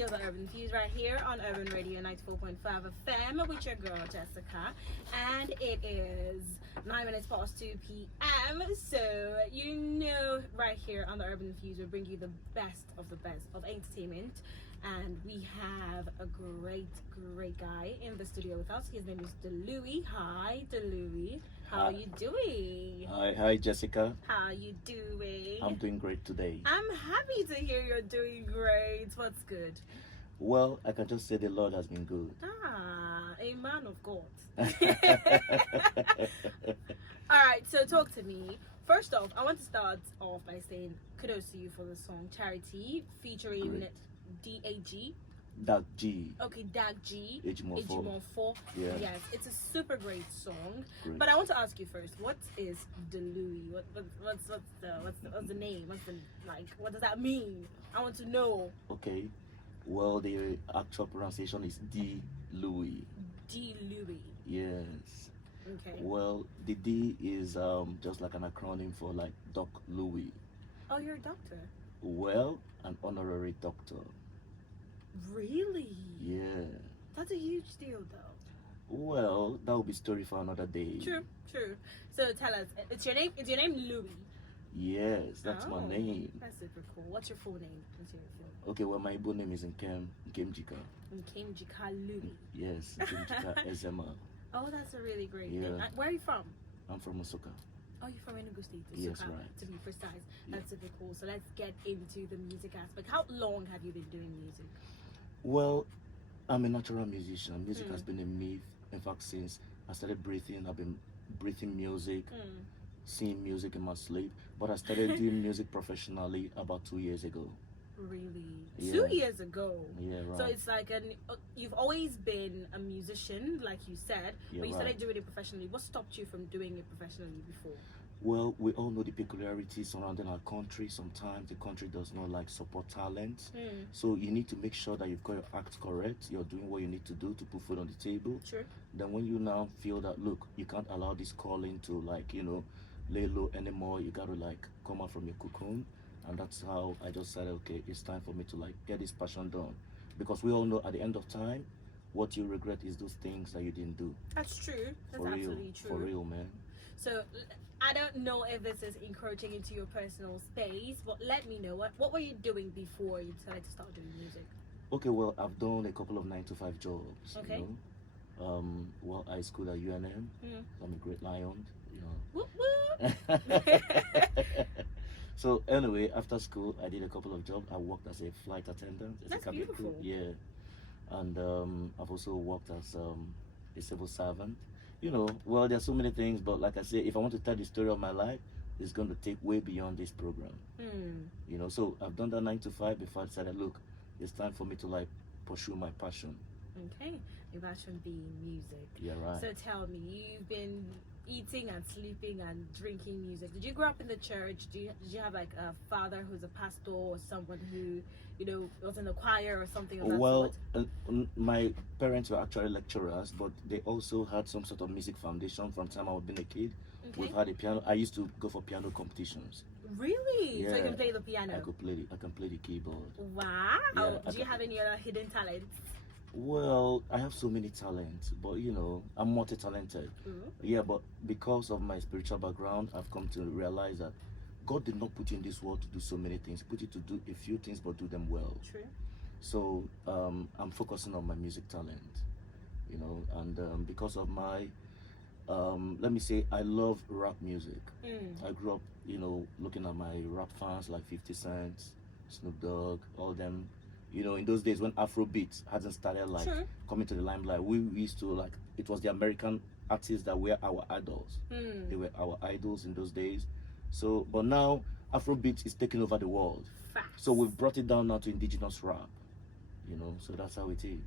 still the Urban Fuse right here on Urban Radio 94.5 FM with your girl Jessica, and it is 9 minutes past 2 p.m. So right here on the Urban Fuse we bring you the best of entertainment, and we have a great guy in the studio with us. His name is DLoui. Hi, DLoui. How are you doing? Hi, Jessica. How are you doing? I'm doing great today. I'm happy to hear you're doing great. What's good? Well, I can just say the Lord has been good. A man of God. All right, so talk to me. First off, I want to start off by saying kudos to you for the song Charity featuring DAG. Dag G. Okay, Dag G. Ejimofo. Yeah. Yes, it's a super great song. Great. But I want to ask you first, what is DLoui? What's the name? What does that mean? I want to know. Okay. Well, the actual pronunciation is DLoui. DLoui. Yes. Okay. Well, the D is just like an acronym for like Doc Louis. Oh, you're a doctor. Well, an honorary doctor. Really? Yeah. That's a huge deal, though. Well, that will be story for another day. True. So tell us, it's your name Louis? Yes, that's my name. That's super cool. What's your full name? Okay, well, my Igbo name is Nkemjika. Nkemjika Louis. Yes, Nkemjika Ezema. Oh, that's a really great name. Where are you from? I'm from Osoka. Oh, you're from Enugu State. Yes, right. To be precise. That's super cool. So let's get into the music aspect. How long have you been doing music? Well, I'm a natural musician. Music has been a myth. In fact, since I started breathing, I've been breathing music, singing music in my sleep. But I started doing music professionally about 2 years ago. Really? Yeah. 2 years ago? Yeah, right. So it's like you've always been a musician, like you said, but you started doing it professionally. What stopped you from doing it professionally before? Well, we all know the peculiarities surrounding our country. Sometimes the country does not support talent. So you need to make sure that you've got your act correct. You're doing what you need to do to put food on the table. Sure. Then when you now feel that, look, you can't allow this calling to lay low anymore. You got to come out from your cocoon. And that's how I just said, okay, it's time for me to get this passion done. Because we all know at the end of time, what you regret is those things that you didn't do. That's true. That's absolutely true. For real, man. So I don't know if this is encroaching into your personal space, but let me know. What were you doing before you decided to start doing music? Okay, well, I've done a couple of 9-to-5 jobs. Okay. Well, I schooled at UNM. I'm a great lion. Whoop, whoop. So anyway, after school, I did a couple of jobs. I worked as a flight attendant. That's beautiful. Yeah. And I've also worked as a civil servant. Well, there's so many things, but like I say, if I want to tell the story of my life, it's going to take way beyond this program. So I've done that 9-to-5 before I decided, look, it's time for me to pursue my passion. Okay, your passion being music. Yeah, right. So tell me, you've been eating and sleeping and drinking music. Did you grow up in the church? Did you have a father who's a pastor or someone who was in the choir or something of that sort? Well, my parents were actually lecturers, but they also had some sort of music foundation from the time I was being a kid. Okay. We've had a piano. I used to go for piano competitions. Really? Yeah. So you can play the piano? I can play the keyboard. Wow. Yeah, do you have any other hidden talents? Well, I have so many talents, but I'm multi-talented. Yeah, but because of my spiritual background, I've come to realize that God did not put you in this world to do so many things. He put you to do a few things, but do them well. True. So I'm focusing on my music talent, and because of my, let me say, I love rap music. I grew up, looking at my rap fans like 50 Cent, Snoop Dogg, all them. In those days when Afrobeat hadn't started coming to the limelight, we used to it was the American artists that were our idols. They were our idols in those days. So, but now Afrobeat is taking over the world. Facts. So we've brought it down now to indigenous rap. So that's how it is.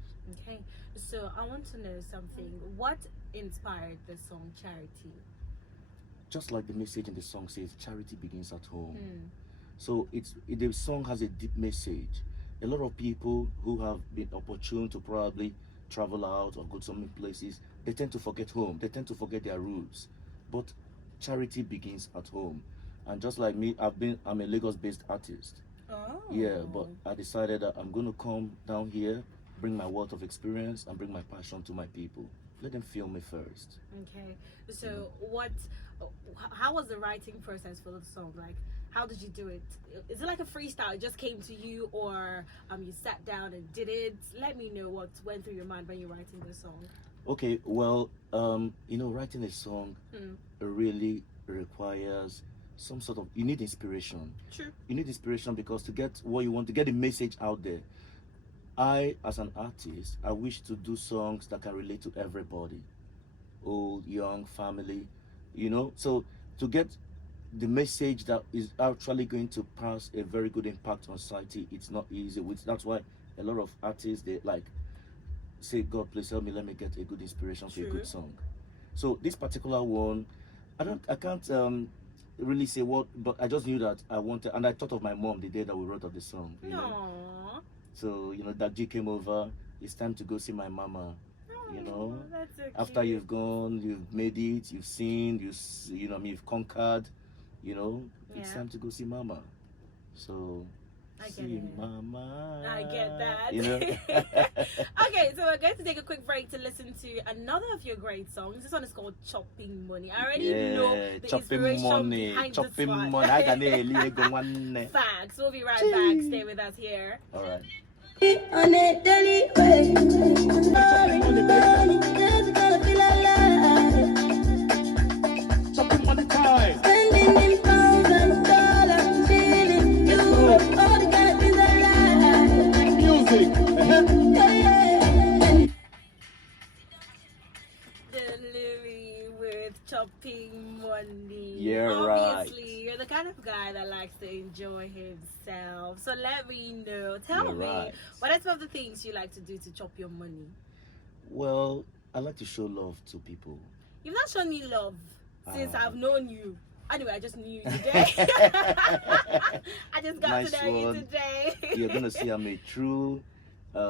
Okay. So I want to know something. What inspired the song Charity? Just like the message in the song says, charity begins at home. So the song has a deep message. A lot of people who have been opportune to probably travel out or go to so many places, they tend to forget home. They tend to forget their roots. But charity begins at home. And just like me, I'm a Lagos-based artist. Oh. Yeah, but I decided that I'm going to come down here, bring my wealth of experience, and bring my passion to my people. Let them feel me first. Okay. So how was the writing process for the song? Like, how did you do it? Is it like a freestyle? It just came to you, or you sat down and did it? Let me know what went through your mind when you're writing the song. Okay, well, writing a song really requires some sort of, you need inspiration. Sure. You need inspiration because to get what you want, to get the message out there. I, as an artist, I wish to do songs that can relate to everybody, old, young, family, So to get the message that is actually going to pass a very good impact on society, it's not easy. That's why a lot of artists, they like say, God, please help me, let me get a good inspiration for a good song. So this particular one, I can't really say what, but I just knew that I wanted, and I thought of my mom the day that we wrote of the song. Aww. So that G came over. It's time to go see my mama. That's so After cute. you've gone, you've made it, you've seen, you've conquered. It's time to go see mama. So I get see it. mama. I get that. Okay, so we're going to take a quick break to listen to another of your great songs. This one is called Chopping Money. I already know the inspiration behind this one. Money. Facts. We'll be right back. Stay with us here. All right. On a daily way. Chopping money time. Spending in pounds and dollars, feeling you. All the guys is alive. Music. DLoui with Chopping Money. Yeah, Obviously, you're the kind of guy that likes to enjoy himself. So let me know. Tell You're me, right. what are some of the things you like to do to chop your money? Well, I like to show love to people. You've not shown me love since I've known you. Anyway, I just knew you today. I just got Nice to know you one. today. You're gonna see I'm a true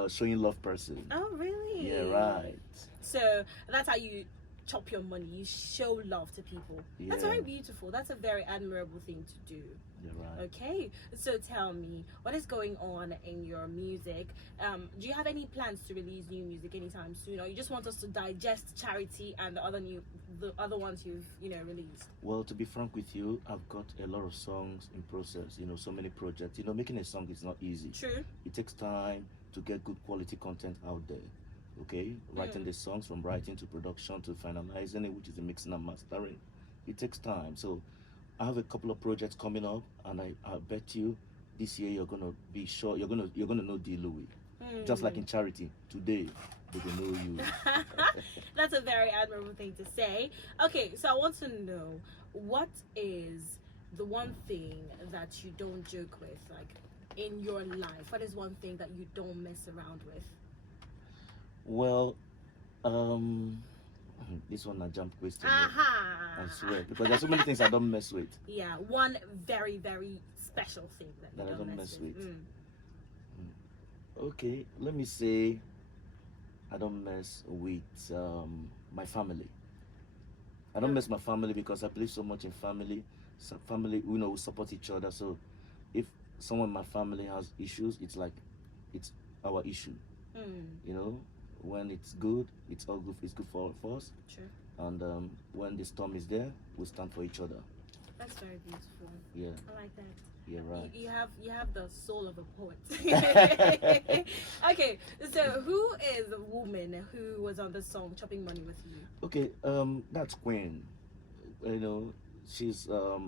showing love person. Oh, really? Yeah, right. So that's how you chop your money. You show love to people. That's Yeah. very beautiful. That's a very admirable thing to do. You're right. Okay, so tell me, what is going on in your music? Do you have any plans to release new music anytime soon, or you just want us to digest Charity and the other ones you've released? Well, to be frank with you, I've got a lot of songs in process. So many projects. Making a song is not easy. True. It takes time to get good quality content out there. Okay, writing the songs, from writing to production to finalizing it, which is the mixing and mastering, it takes time. So I have a couple of projects coming up, and I bet you this year you're gonna be sure you're gonna know DLoui. Just like in Charity, today they will know you. That's a very admirable thing to say. Okay, so I want to know, what is the one thing that you don't joke with, like in your life? What is one thing that you don't mess around with? Well, this one a jump question. I swear, because there's so many things I don't mess with. Yeah, one very, very special thing that you I don't mess with. Mm. Okay, let me say I don't mess with my family. I don't mess with my family because I believe so much in family. So family, we support each other. So if someone in my family has issues, it's like it's our issue. When it's good, it's all good. It's good for all of us. True. And when the storm is there, we stand for each other. That's very beautiful. Yeah. I like that. Yeah, right. You have the soul of a poet. Okay, so who is the woman who was on the song Chopping Money with you? Okay, that's Queen. She's a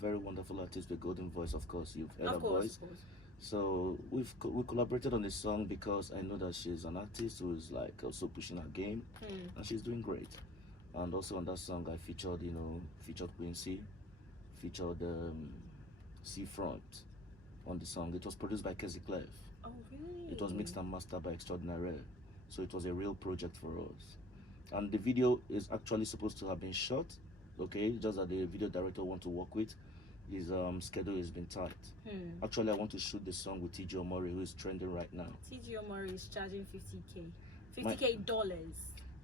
very wonderful artist with golden voice. Of course, you've heard her voice. Of course. So we collaborated on this song because I know that she's an artist who is like also pushing her game, and she's doing great. And also on that song, I featured Quincy, featured Seafront on the song. It was produced by Kezzy Clef. Oh, really? It was mixed and mastered by Extraordinary. So it was a real project for us. And the video is actually supposed to have been shot, okay? Just that the video director want to work with. His schedule has been tight. Actually, I want to shoot the song with TG Omori, who is trending right now. TG Omori is charging $50K dollars.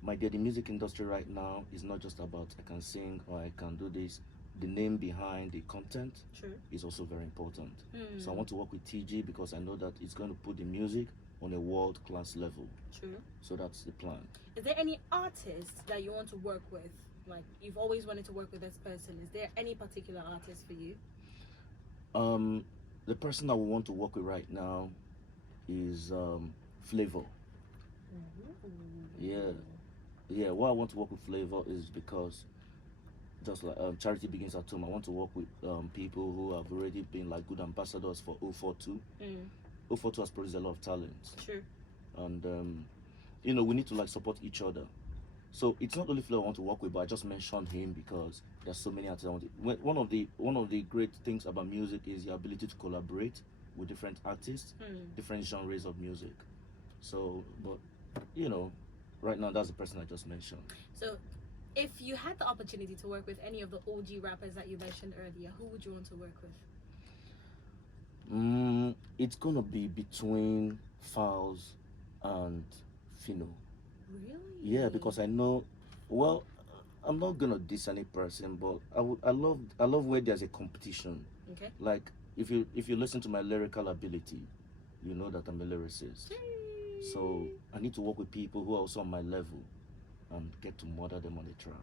My dear, the music industry right now is not just about I can sing or I can do this, the name behind the content True. is also very important. Mm. So I want to work with TG because I know that it's going to put the music on a world-class level. True. So that's the plan. Is there any artist that you want to work with? Like, you've always wanted to work with this person. Is there any particular artist for you? The person I would want to work with right now is Flavor. Yeah. Why I want to work with Flavor is because just like charity begins at home. I want to work with people who have already been like good ambassadors for 042. 042 has produced a lot of talent. True. And you know, we need to like support each other. So it's not only Flavor I want to work with, but I just mentioned him because there's so many artists I want to. One of the great things about music is the ability to collaborate with different artists, different genres of music. So, but you know, right now that's the person I just mentioned. So, if you had the opportunity to work with any of the OG rappers that you mentioned earlier, who would you want to work with? It's gonna be between Fowls and Fino. Really? Yeah, because I know. Well, I'm not gonna diss any person, but I love where there's a competition. Okay. Like if you listen to my lyrical ability, you know that I'm a lyricist. So I need to work with people who are also on my level and get to murder them on the track.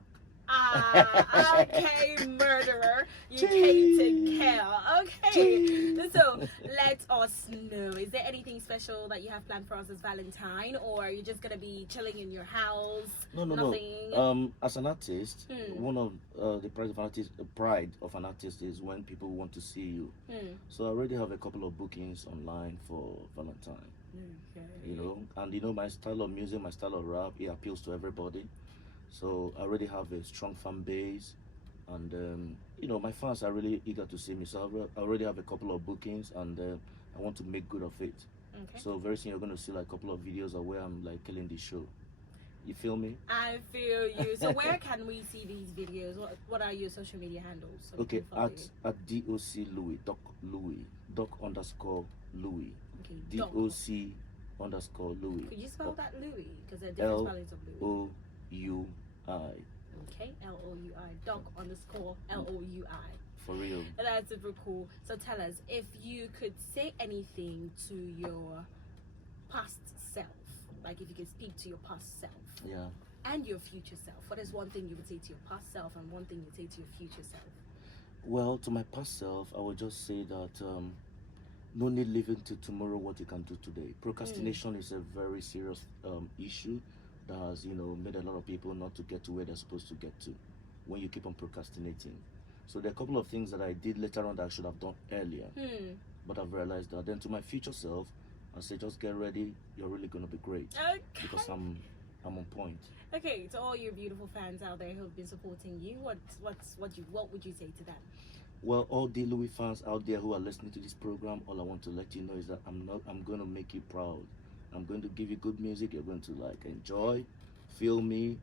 Okay, murderer. You came to kill. Okay. So let us know. Is there anything special that you have planned for us this Valentine, or are you just gonna be chilling in your house? Nothing? No. As an artist, one of the pride of an artist is when people want to see you. So I already have a couple of bookings online for Valentine. Okay. You know, and you know my style of music, my style of rap, it appeals to everybody. So I already have a strong fan base, and you know my fans are really eager to see me. So I already have a couple of bookings, and I want to make good of it. Okay. So very soon you're going to see like a couple of videos of where I'm like killing the show. You feel me? I feel you. So where can we see these videos? What are your social media handles? So Okay, at DOC Louis, Doc_Louis. Okay, DOC_Louis. Could you spell that Louis? Because there are different spellings of Louis. LOUI. Okay, LOUI. Doc_LOUI. For real. That's super cool. So tell us, if you could say anything to your past self, like if you could speak to your past self, Yeah. and your future self, what is one thing you would say to your past self and one thing you'd say to your future self? Well, to my past self, I would just say that no need living to tomorrow what you can do today. Procrastination is a very serious issue that has, you know, made a lot of people not to get to where they're supposed to get to when you keep on procrastinating. So there are a couple of things that I did later on that I should have done earlier, but I've realized that. Then to my future self, I say just get ready. You're really gonna be great. Okay. Because I'm on point. Okay, to all your beautiful fans out there who've been supporting you, what would you say to them? Well, all DLoui fans out there who are listening to this program, all I want to let you know is that I'm going to make you proud. I'm going to give you good music. You're going to like enjoy, feel me,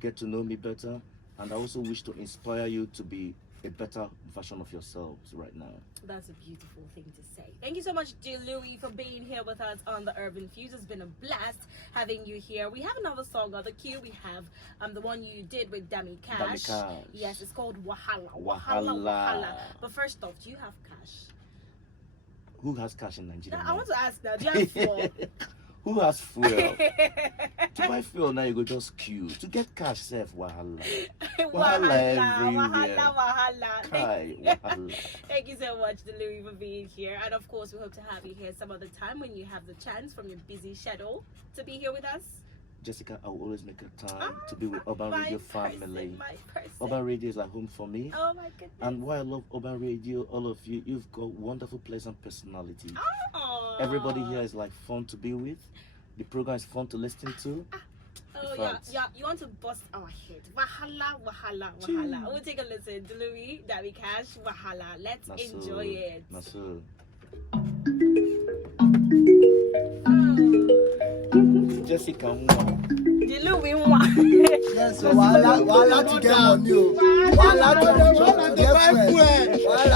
get to know me better, and I also wish to inspire you to be a better version of yourselves right now. That's a beautiful thing to say. Thank you so much, DLoui, for being here with us on the Urban Fuse. It's been a blast having you here. We have another song on the queue. We have the one you did with Dami Cash. Yes, it's called Wahala. But first off, do you have cash? Who has cash in Nigeria? I want to ask that. Do you have fuel? Who has fuel? To buy fuel now, you go just queue. To get cash, save wahala. Wahala. Kai, wahala. Thank you so much, DLoui, for being here. And of course, we hope to have you here some other time when you have the chance from your busy schedule to be here with us. Jessica, I will always make a time to be with Urban Radio family. My person. Urban Radio is like home for me. Oh my goodness. And why I love Urban Radio, all of you, you've got wonderful, pleasant personality. Oh. Everybody here is like fun to be with. The program is fun to listen to. Oh yeah. You want to bust our head? Wahala. We'll take a listen. DLoui, Dami Cash, Wahala. Let's enjoy it. Jessica, DLoui, yes, so wahala to get money. Wahala to get friend.